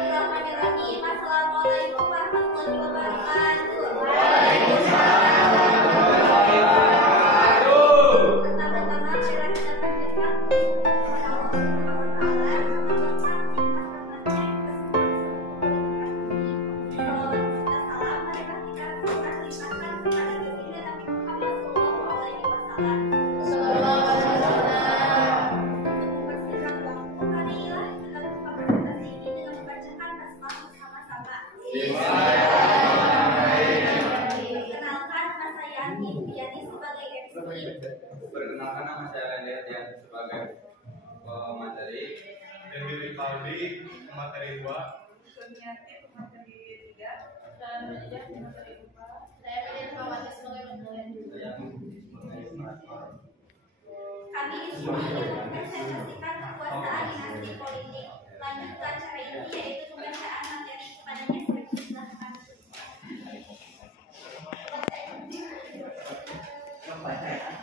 Bismillahirrahmanirrahim. Assalamualaikum warahmatullahi wabarakatuh. Pertama-tama marilah kita panjatkan kepada Allah Subhanahu wa taala Perkenalkan, nama saya Randy sebagai pemateri. Dewi Rivaldi, pemateri 2. Sunyati, pemateri 3. Dan Najah, pemateri 4. Saya Pilih Pawati sebagai pemateri 2. Kami di sini ingin mempresentasikan kekuasaan dinasti politik. Lanjut ke acara ini yaitu pembacaan materi kepadanya. Silakan.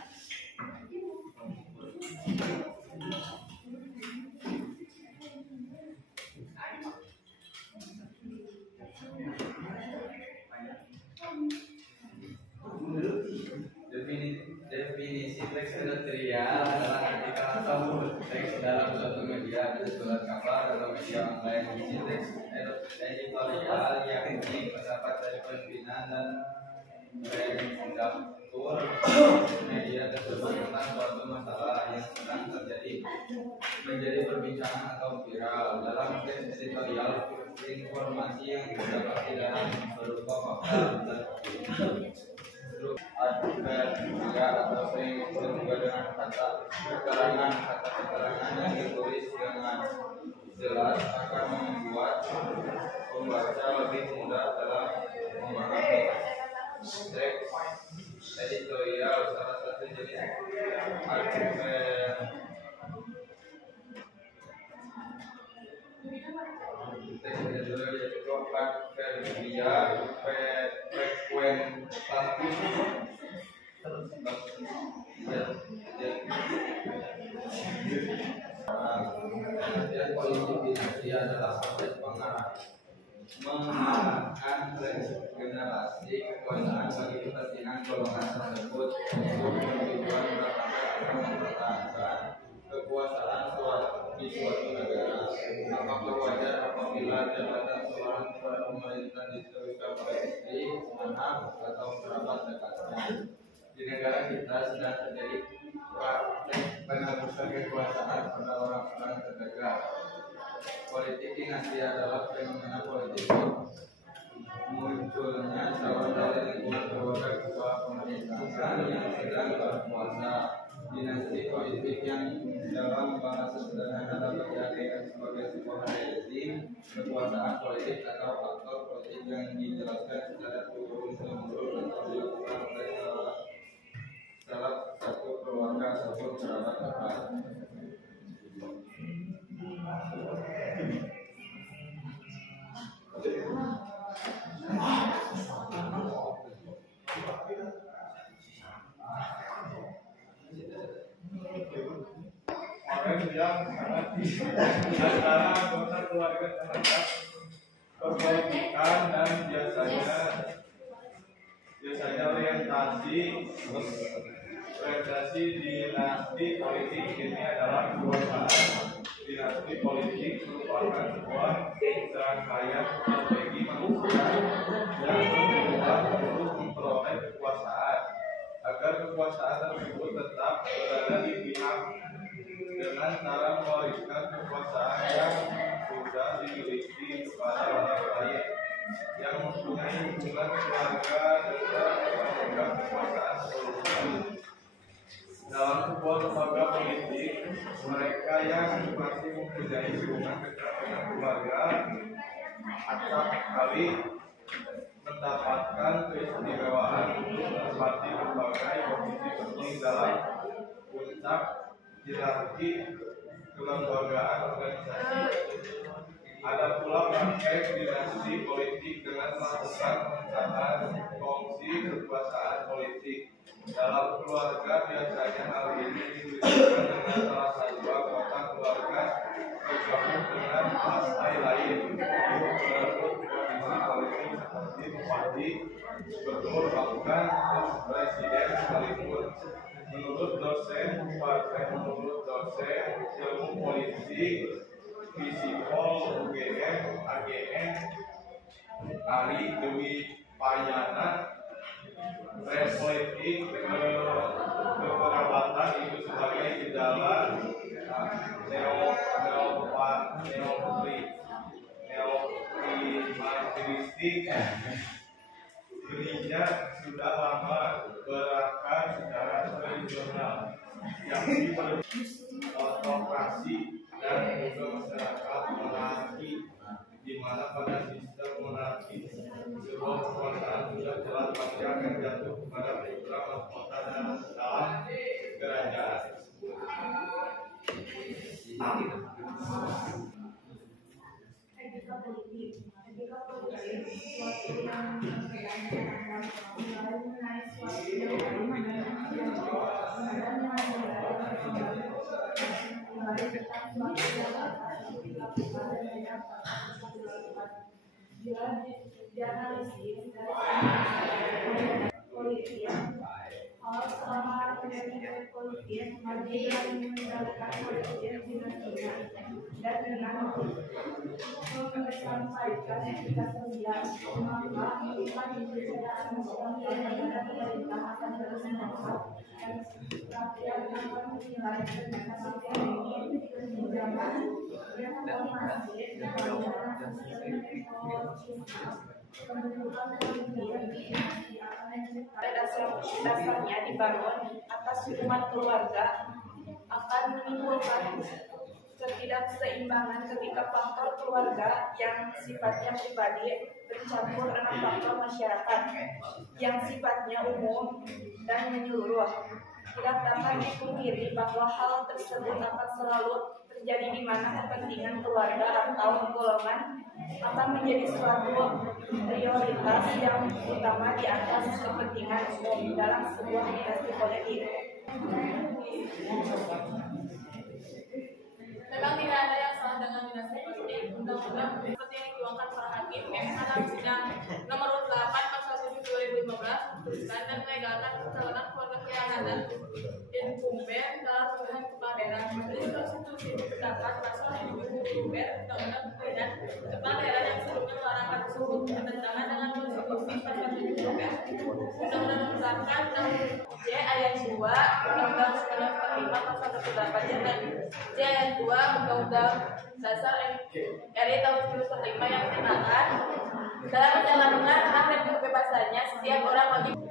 Definisi teks editorial adalah artikel atau teks dalam suatu media, ada surat kabar atau media online. Isi teks editorial yakni pendapat dari pimpinan dan redaktur media tersebut tentang suatu masalah yang sedang terjadi menjadi perbincangan atau viral. Dalam teks editorial, informasi yang didapati dalam berupa fakta atau sering juga dengan kata-keterangan yang ditulis dengan jelas akan membuat pembaca lebih mudah dalam memahami. Teks editorial salah satu jenis artikel teks editorial yaitu adverbial frekuentatif. Pengertian politik dinasti adalah proses mengarahkan regenerasi kekuasaan bagi kepentingan golongan tersebut untuk tujuan mendapatkan atau mempertahankan kekuasaan di suatu negara. Apakah wajar apabila jabatan seorang kepala pemerintah diteruskan oleh istri, anak, atau kerabat dekatnya? Di negara kita sedang terjadi praktek penghapusan kekuasaan pada orang-orang terdekat. Politik dinasti adalah fenomena politik munculnya calon dari lingkungan keluarga kepala pemerintahan yang sedang berkuasa. Dinasti politik yang dalam bahasa sederhana dapat diartikan sebagai sebuah rezim kekuasaan politik atau aktor politik yang dijelaskan secara turun-temurun atau dilakukan oleh salah satu keluarga ataupun kerabat dekat. Orang yang sangat antara anggota keluarga terhadap perpolitikan dan biasanya orientasi dinasti politik ini adalah kekuasaan. Dinasti politik merupakan sebuah serangkaian strategi manusia yang bertujuan untuk memperoleh kekuasaan agar kekuasaan tersebut tetap berada di pihak dengan cara mewariskan kekuasaan yang sudah dimiliki kepada orang lain yang mempunyai hubungan keluarga dengan pemegang kekuasaan tersebut. Dalam sebuah lembaga politik, mereka yang masih mempunyai hubungan dekat dengan keluarga acap kali mendapatkan keistimewaan untuk menempati berbagai posisi penting dalam puncak hierarki kelembagaan organisasi. Ada pula praktek dinasti politik dengan melakukan pemecahan kongsi kekuasaan politik. Dalam keluarga biasanya hal ini dilakukan dengan salah satu anggota keluarga bergabung dengan partai lain bupati, gubernur, bahkan presiden sekalipun. Menurut dosen ilmu politik Visipol UGM AGN Ari Dewi Payana, resleting kekerabatan itu sebagai gejala neoprimatistik. Gereja sudah lama berakar secara tradisional, yakni autokrasi dan juga masyarakat monarki, di mana pada sistem monarki sebuah kekuasaan sudah jelas pasti akan jatuh kepada putra mahkota dalam kerajaan tersebut. Etika politik suatu yang mengenai suatu dianalisis dari politik selama politik yang menjalankan politik dinasti dan dengan menyampaikan etika sosial, maka kita kepercayaan terhadap pemerintah akan terus meningkat dan rakyat akan menilai nasib ini menjaman reformasi dasarnya dibangun atas hubungan keluarga akan menimbulkan ketidakseimbangan ketika faktor keluarga yang sifatnya pribadi bercampur dengan faktor masyarakat yang sifatnya umum dan menyeluruh. Tidak dapat dipungkiri bahwa hal tersebut akan selalu terjadi di mana kepentingan keluarga atau golongan akan menjadi suatu prioritas yang utama di atas kepentingan umum dalam sebuah dinasti politik. Memang tidak ada yang salah dengan dinasti politik. Undang-undang seperti yang dituangkan para hakim MH dalam sidang nomor 8 pasal 7 2015 memutuskan dan melegalkan pencalonan keluarga keanggotaan incumbent dalam pemilihan kepala daerah. Majelis Konstitusi menetapkan pasal yang incumbent undang-undang pemilihan kepala daerah yang sebelumnya melarang hal tersebut bertentangan dengan konstitusi pasal 7 undang-undang menetapkan J ayat 2 Undang-Undang 95 pasal 38 dan J ayat 2 Undang-Undang Dasar RI tahun 1945 yang menyatakan dalam menjalankan hak dan kebebasannya setiap orang wajib.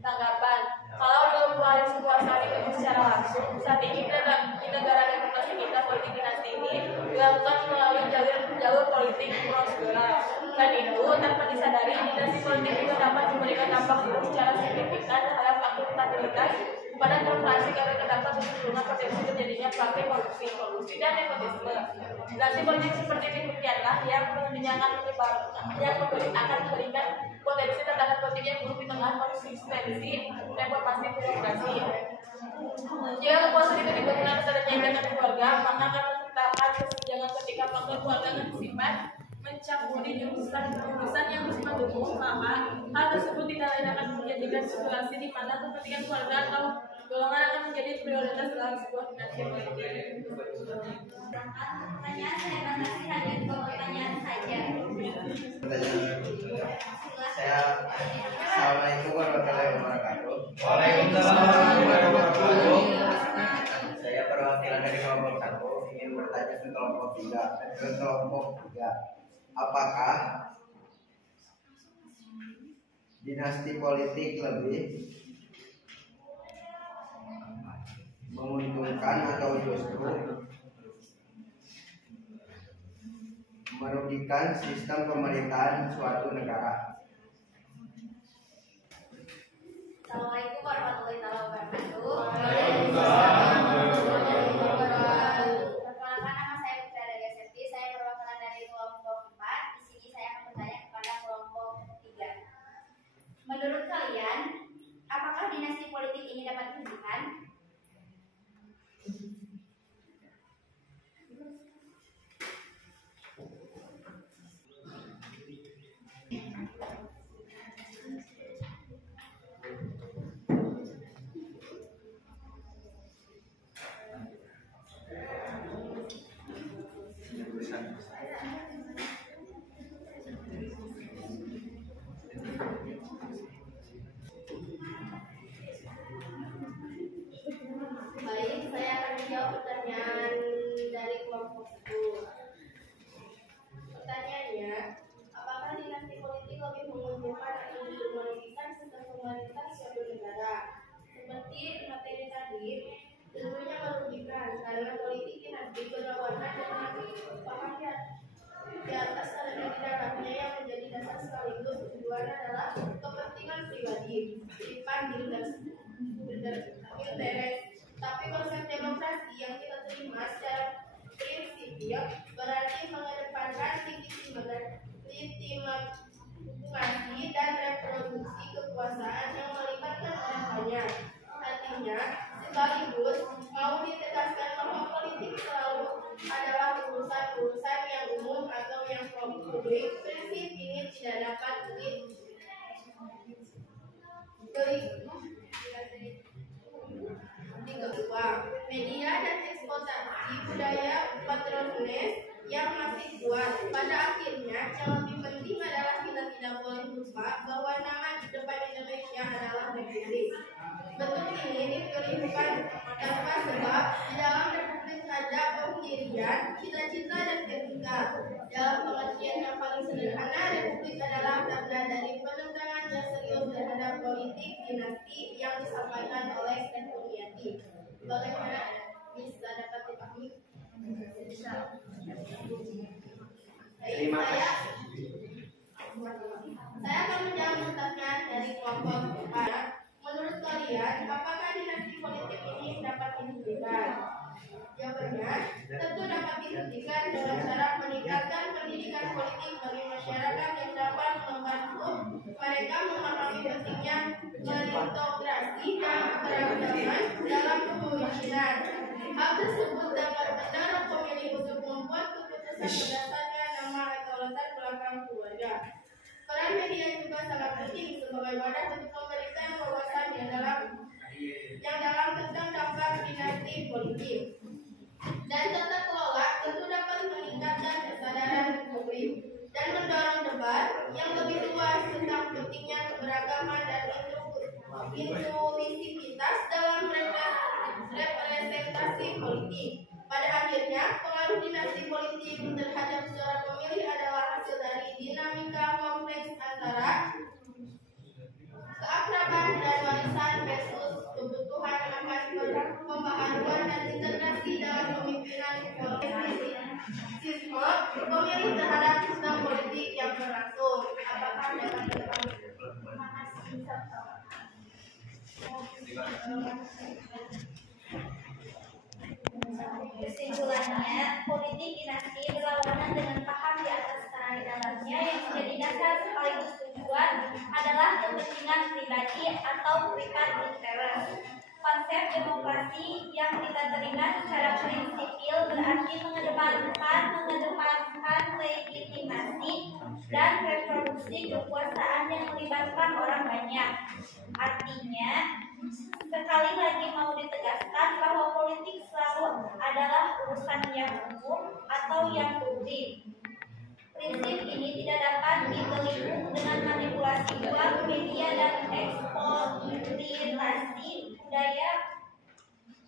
Tanggapan: kalau berkoalisi kekuasaan itu secara langsung, saat ini di negara demokrasi kita politik dinasti ini dilakukan melalui jalur politik prosedural. Dan itu tanpa disadari dinasti politik itu dapat memberikan dampak buruk secara signifikan terhadap akuntabilitas pada demokrasi karena terdapat kecenderungan potensi terjadinya praktik korupsi, kolusi, dan nepotisme. Dinasti politik seperti demikianlah yang akan memberikan potensi tatanan politik yang buruk di tengah konsistensi reformasi birokrasi. Jika kekuasaan itu digunakan atas dengan keluarga, maka akan menciptakan kesenjangan ketika faktor keluarga akan bersifat mencampuri jurusan yang bersifat umum, maka hal tersebut tidak lain akan menjadikan situasi di mana kepentingan keluarga atau golongan akan menjadi prioritas dalam sebuah dinasti politik. Pertanyaan saya batasi hanya 2 pertanyaan saja. Assalamualaikum warahmatullahi wabarakatuh. Waalaikumsalam warahmatullahi wabarakatuh. Saya perwakilan dari kelompok 1 ingin bertanya ke kelompok 3. Apakah dinasti politik lebih menguntungkan atau justru merugikan sistem pemerintahan suatu negara? Assalamualaikum warahmatullahi wabarakatuh. Perkenalkan, nama saya Putra Dalia Septi. Saya perwakilan dari kelompok 4. Di sini saya akan bertanya kepada kelompok 3. Menurut kalian, apakah dinasti politik ini dapat dihentikan? republik, prinsip ini tidak dapat dikebang. Media dan eksploitasi budaya patriarkalis yang masih kuat. Pada akhirnya, yang lebih penting adalah kita tidak boleh lupa bahwa nama di depan Indonesia adalah republik. Bentuk ini dipilih bukan tanpa sebab. Di dalam republik ada pendirian, cita-cita dan etika. Dalam pengertian yang paling sederhana, republik adalah tanda dari penentangan yang serius terhadap politik dinasti yang disampaikan oleh Sekuryati. Bagaimana bisa dapat dipahami? Saya akan menjawab pertanyaan dari kelompok 4. Menurut kalian, apakah dinasti politik ini dapat dihentikan? Jawabannya, tentu dapat dihentikan dengan cara meningkatkan pendidikan politik bagi masyarakat yang dapat membantu mereka memahami pentingnya meritokrasi dan keragaman dalam kepemimpinan. Hal tersebut dapat mendorong pemilih untuk membuat keputusan berdasarkan nama atau latar belakang keluarga. Peran media juga sangat penting sebagai wadah untuk memberikan wawasan yang dalam tentang dampak dinasti politik dan tata kelola tentu dapat meningkatkan kesadaran publik dan mendorong debat yang lebih luas tentang pentingnya keberagaman dan inklusivitas dalam representasi politik. Pada akhirnya, pengaruh dinasti politik terhadap suara pemilih adalah hasil dari dinamika kompleks antara keakraban dan warisan versus kebutuhan akan pembaharuan dan integrasi dalam pemimpinan politisisme pemilih terhadap sistem politik yang berlangsung. Apakah dapat dipahami? Kesimpulannya, politik dinasti berlawanan dengan paham di atas tanah di dalamnya yang menjadi dasar sekaligus tujuan adalah kepentingan pribadi atau private interest. Konsep demokrasi yang kita terima secara prinsipil berarti mengedepankan legitimasi dan reproduksi kekuasaan yang melibatkan orang banyak. Artinya, sekali lagi mau ditegaskan bahwa politik selalu adalah urusan yang umum atau yang publik. Prinsip ini tidak dapat dibelenggu dengan manipulasi uang, media, dan eksploitasi budaya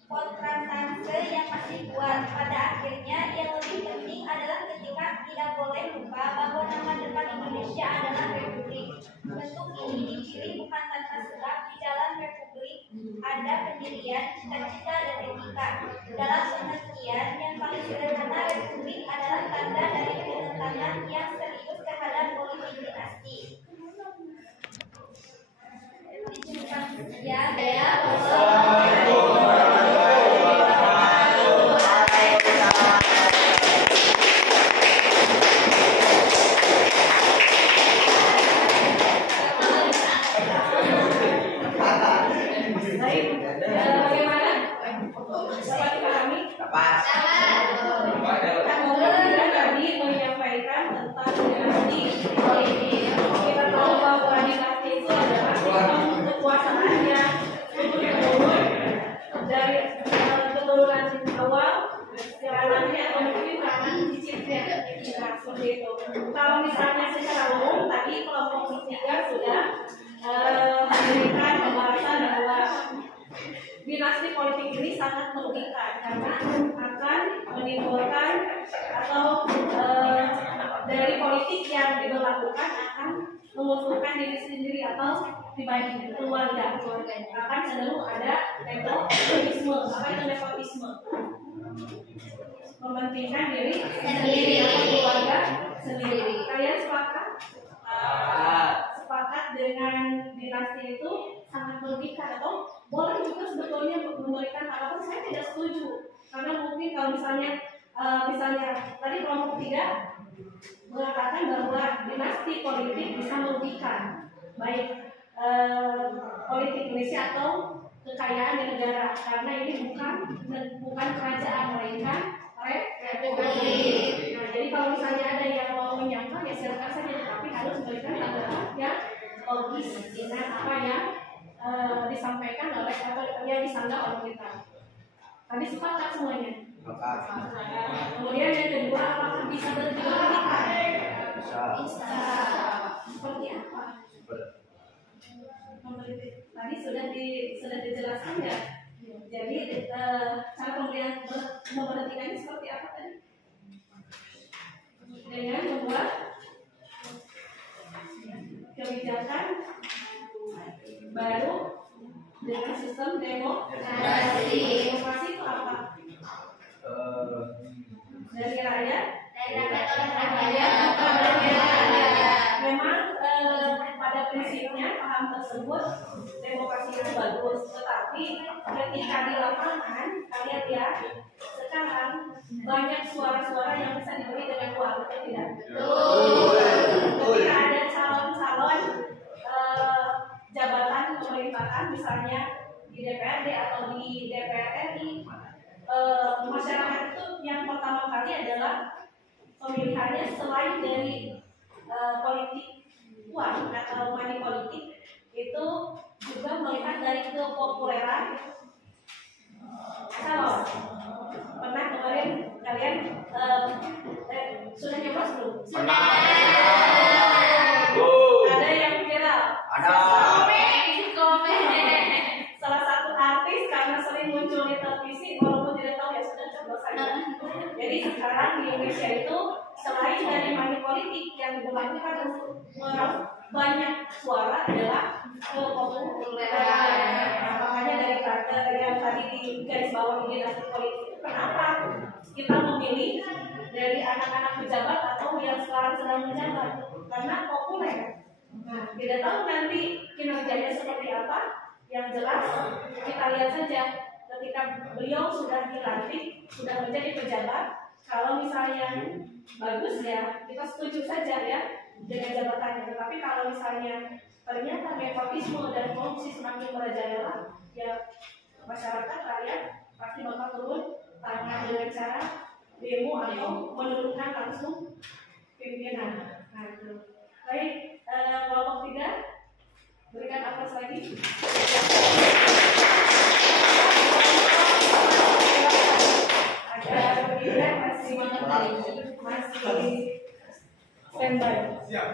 kontrasase yang masih kuat. Pada akhirnya, yang lebih penting adalah ketika tidak boleh lupa bahwa nama depan Indonesia adalah republik. Bentuk ini dipilih bukan tanpa sebab. Di dalam republik ada pendirian, cita-cita, dan etika. Dalam pengertian yang paling sederhana, republik adalah tanda dari penentangan yang serius terhadap politik dinasti. Kalau misalnya secara umum tadi kelompok 3 sudah memberikan pembahasan bahwa dinasti politik ini sangat merugikan karena akan menimbulkan atau dari politik yang diberlakukan akan menguntungkan diri sendiri atau pribadi keluarga akan cenderung ada nepotisme. Apa itu nepotisme? Mementingkan diri sendiri atau keluarga sendiri. Kalian sepakat? Sepakat dengan dinasti itu sangat merugikan atau boleh juga sebetulnya memberikan harapan? Saya tidak setuju karena mungkin kalau misalnya tadi kelompok 3 mengatakan bahwa dinasti politik bisa merugikan baik politik Indonesia atau kekayaan di negara karena ini bukan kerajaan melainkan republik. Nah, jadi kalau misalnya ada yang mau menyangkal ya logis dengan apa yang disampaikan oleh atau yang disanggah oleh kita. Tadi sepakat semuanya. Sepakat. Kemudian yang kedua, apakah bisa berdialektika? Bisa. Seperti apa? Tadi sudah dijelaskan ya. Jadi cara pemberian memperhatikannya seperti apa tadi? Dengan membuat kebijakan baru dengan sistem demokrasi. Demokrasi itu apa? Dari rakyat. Memang pada prinsipnya paham tersebut demokrasi yang bagus, tetapi ketika di lapangan kalian lihat sekarang banyak suara-suara yang bisa dibeli dengan uang, atau tidak? Ketika ada calon-calon jabatan pemerintahan, misalnya di DPRD atau di DPR RI, masyarakat itu yang pertama kali adalah pemilihannya selain dari politik uang atau money politik, itu juga melihat dari kepopuleran calon. Pernah kemarin kalian sudah nyoba belum? Pernah. Ada yang viral. Ada. Salah satu artis karena sering muncul di televisi, walaupun tidak tahu ya sudah coba saja. Jadi sekarang di Indonesia itu selain dari money politik yang diberlakukan untuk banyak suara adalah kepopuleran. Makanya dari kata yang tadi di garis bawah dinasti politik itu kenapa kita memilih dari anak-anak pejabat atau yang sekarang sedang menjabat, karena populer. Nah, tidak tahu nanti kinerjanya seperti apa. Yang jelas kita lihat saja ketika beliau sudah dilantik, sudah menjadi pejabat, kalau misalnya bagus ya kita setuju saja ya dengan jabatannya. Tetapi kalau misalnya ternyata nepotisme dan korupsi semakin merajalela, ya masyarakat rakyat pasti bakal turun tangan dengan cara demo atau menurunkan langsung pimpinan. Nah itu. Baik, kelompok 3 berikan aplaus lagi. Ada pimpinan masih standby. Siap.